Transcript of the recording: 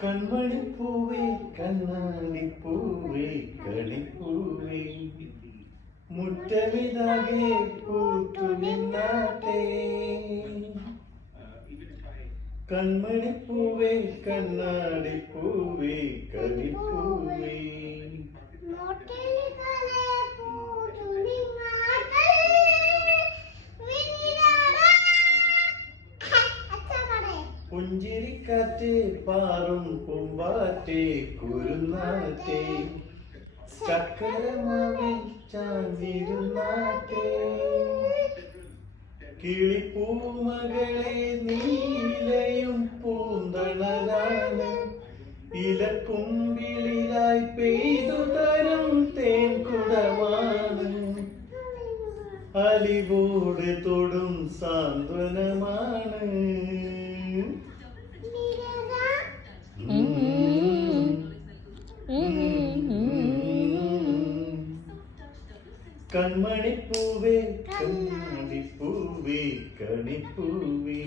കൺമണിപ്പൂവേ കണ്ണാടിപ്പൂവേ കളിപ്പൂവേ മുറ്റമിതാകെ പൂത്തു നിന്നാട്ടെ. കൺമണിപ്പൂവേ കണ്ണാടിപ്പൂവേ കളിപ്പൂവേ പുഞ്ചിരിക്കാറ്റേ പാറും പൂമ്പാറ്റേ കുരുന്നാറ്റേ ചക്കരമാവിൽ ചാഞ്ഞിരുന്നാറ്റേ. കിളിപ്പൂമകളെ നീലയും പൂന്തണലാണ് ഇലക്കുമ്പിളിലായി പെയ്തു തരും തേൻകുടമാണ്. അലിവോട് തൊടും സാന്ത്വനമാണ്. കൺമണിപ്പൂവേ കണ്ണാടിപ്പൂവേ കണിപ്പൂവേ